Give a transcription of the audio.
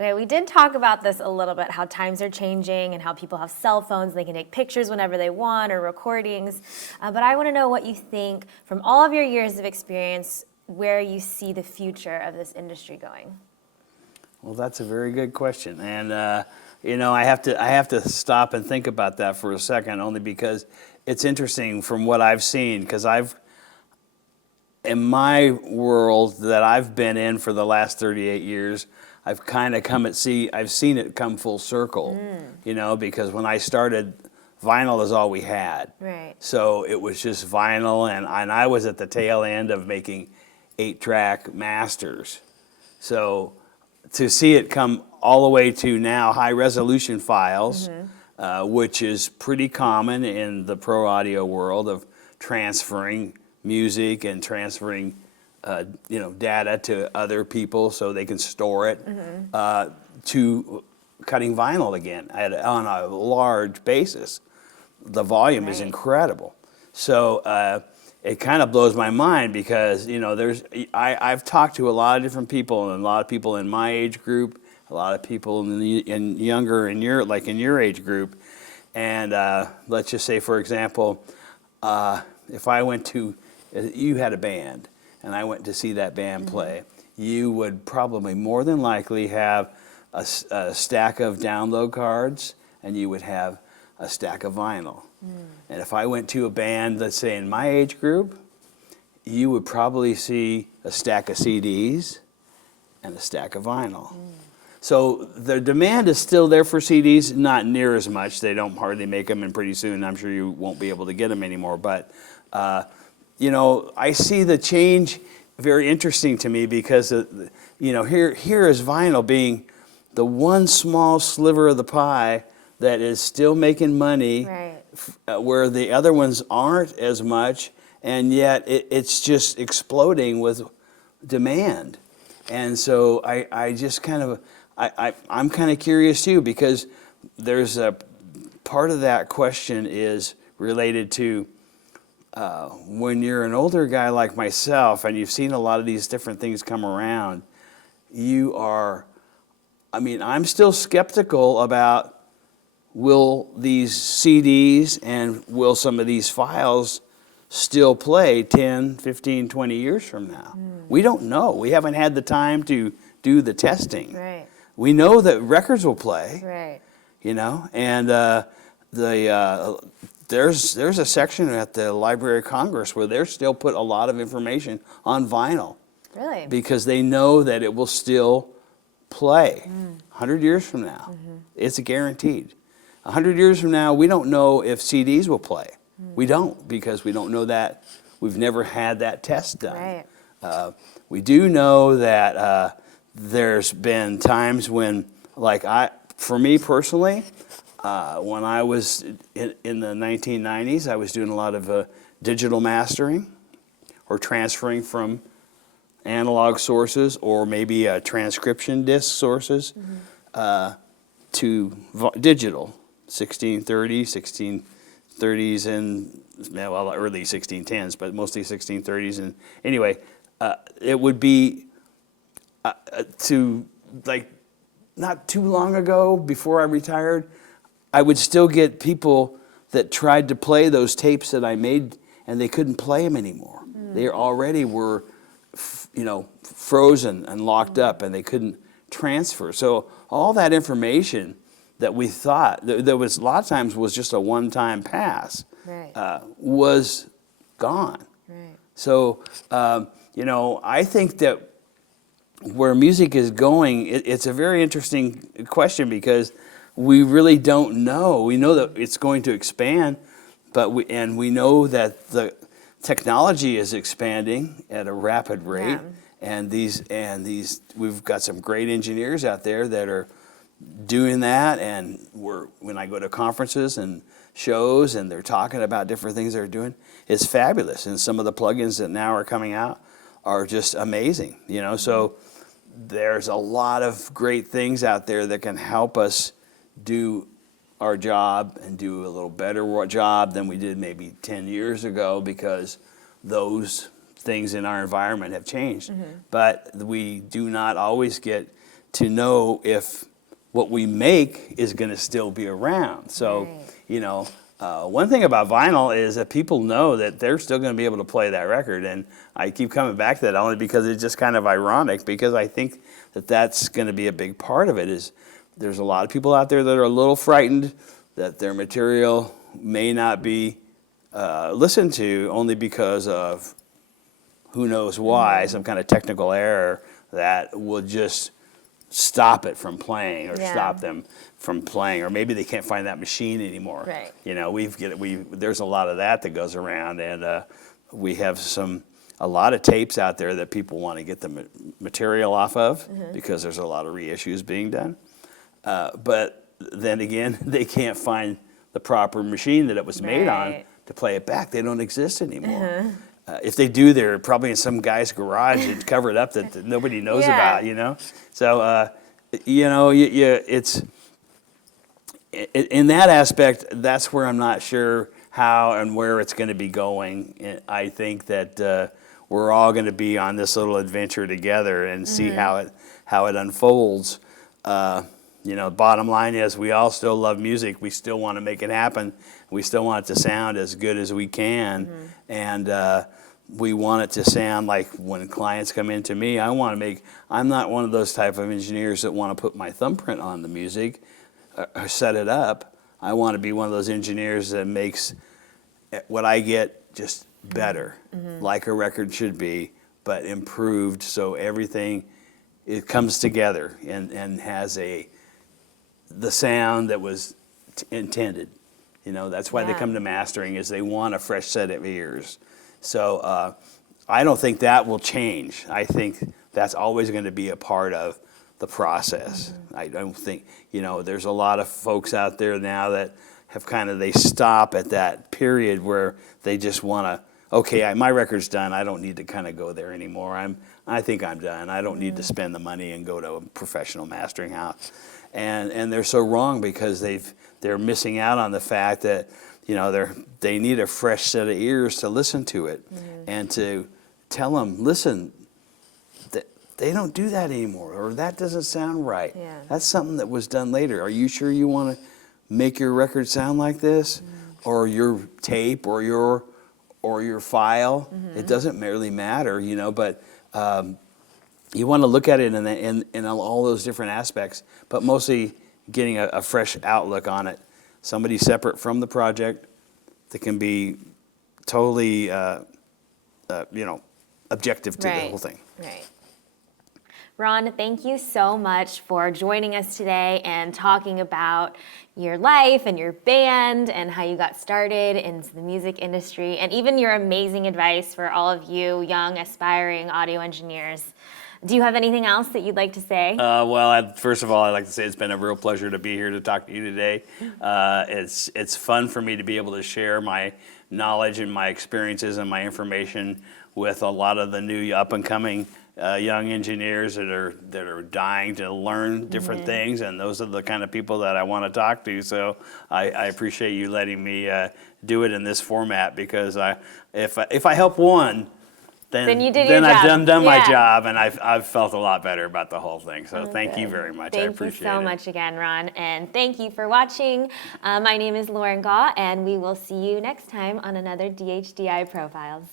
Okay, we did talk about this a little bit, how times are changing and how people have cell phones, they can take pictures whenever they want or recordings. But I want to know what you think, from all of your years of experience, where you see the future of this industry going. Well, that's a very good question. And, you know, I have to stop and think about that for a second, only because it's interesting from what I've seen, because in my world that I've been in for the last 38 years, I've kind of I've seen it come full circle, you know, because when I started, vinyl is all we had. Right. So it was just vinyl, and I was at the tail end of making 8-track masters. So to see it come all the way to now high-resolution files, which is pretty common in the pro audio world of transferring music and transferring you know, data to other people so they can store it, to cutting vinyl again on a large basis. The volume is incredible. So it kind of blows my mind because, you know, I've talked to a lot of different people, and a lot of people in my age group, a lot of people in younger, in your age group. And let's just say, for example, if I went to, you had a band, and I went to see that band play, you would probably more than likely have a stack of download cards, and you would have a stack of vinyl. And if I went to a band, let's say in my age group, you would probably see a stack of CDs and a stack of vinyl. So the demand is still there for CDs, not near as much. They don't hardly make them, and pretty soon I'm sure you won't be able to get them anymore. But you know, I see the change very interesting to me because, you know, here is vinyl being the one small sliver of the pie that is still making money, where the other ones aren't as much, and yet it's just exploding with demand. And so I just kind of, I'm kind of curious too, because there's a part of that question is related to when you're an older guy like myself and you've seen a lot of these different things come around, I'm still skeptical about, will these CDs and will some of these files still play 10, 15, 20 years from now? We don't know. We haven't had the time to do the testing. Right. We know that records will play. Right. You know, and there's a section at the Library of Congress where they're still put a lot of information on vinyl. Really? Because they know that it will still play 100 years from now. It's guaranteed. 100 years from now, we don't know if CDs will play. We don't, because we don't know that. We've never had that test done. Right. We do know that there's been times when, like for me personally, when I was in the 1990s, I was doing a lot of digital mastering or transferring from analog sources or maybe transcription disc sources to digital, 1630, 1630s, and well, early 1610s, but mostly 1630s. And anyway, it would be to, like, not too long ago, before I retired, I would still get people that tried to play those tapes that I made, and they couldn't play them anymore. They already were, you know, frozen and locked up, and they couldn't transfer. So all that information that we thought that was a lot of times was just a one-time pass, was gone. Right. So you know, I think that where music is going, it's a very interesting question, because we really don't know. We know that it's going to expand, but we know that the technology is expanding at a rapid rate, and we've got some great engineers out there that are doing that. And when I go to conferences and shows, and they're talking about different things they're doing, it's fabulous. And some of the plugins that now are coming out are just amazing. You know, so there's a lot of great things out there that can help us do our job and do a little better job than we did maybe 10 years ago, because those things in our environment have changed. But we do not always get to know if what we make is going to still be around. So, one thing about vinyl is that people know that they're still going to be able to play that record. And I keep coming back to that only because it's just kind of ironic, because I think that that's going to be a big part of it. Is there's a lot of people out there that are a little frightened that their material may not be listened to only because of who knows why, some kind of technical error that will just stop it from playing, or stop them from playing, or maybe they can't find that machine anymore. Right. There's a lot of that goes around, and we have a lot of tapes out there that people want to get the material off of, because there's a lot of reissues being done. But then again, they can't find the proper machine that it was made on to play it back. They don't exist anymore. If they do, they're probably in some guy's garage and covered up that nobody knows about, So, it's in that aspect, that's where I'm not sure how and where it's going to be going. I think that we're all going to be on this little adventure together and see how it unfolds. Bottom line is, we all still love music. We still want to make it happen. We still want it to sound as good as we can. And we want it to sound like when clients come into me, I'm not one of those type of engineers that want to put my thumbprint on the music or set it up. I want to be one of those engineers that makes what I get just better, like a record should be, but improved, so everything, it comes together and has the sound that was intended. That's why they come to mastering, is they want a fresh set of ears. So I don't think that will change. I think that's always going to be a part of the process. I don't think, there's a lot of folks out there now that have they stop at that period where they just want to, okay, my record's done. I don't need to go there anymore. I think I'm done. I don't need to spend the money and go to a professional mastering house. And they're so wrong, because they're missing out on the fact that they need a fresh set of ears to listen to it, and to tell them, listen, they don't do that anymore, or that doesn't sound right. That's something that was done later. Are you sure you want to make your record sound like this, or your tape, or your file? It doesn't really matter, but you want to look at it in all those different aspects, but mostly getting a fresh outlook on it. Somebody separate from the project that can be totally, objective to the whole thing. Right. Ron, thank you so much for joining us today and talking about your life and your band and how you got started into the music industry, and even your amazing advice for all of you young, aspiring audio engineers. Do you have anything else that you'd like to say? First of all, I'd like to say it's been a real pleasure to be here to talk to you today. It's fun for me to be able to share my knowledge and my experiences and my information with a lot of the new up-and-coming young engineers that are dying to learn different things, and those are the kind of people that I want to talk to. So I appreciate you letting me do it in this format, because if I help one, then you did your job. I've done my job, and I've felt a lot better about the whole thing. So thank you very much. I appreciate it. Thank you so much again, Ron, and thank you for watching. My name is Lauren Gaw, and we will see you next time on another DHDI Profiles.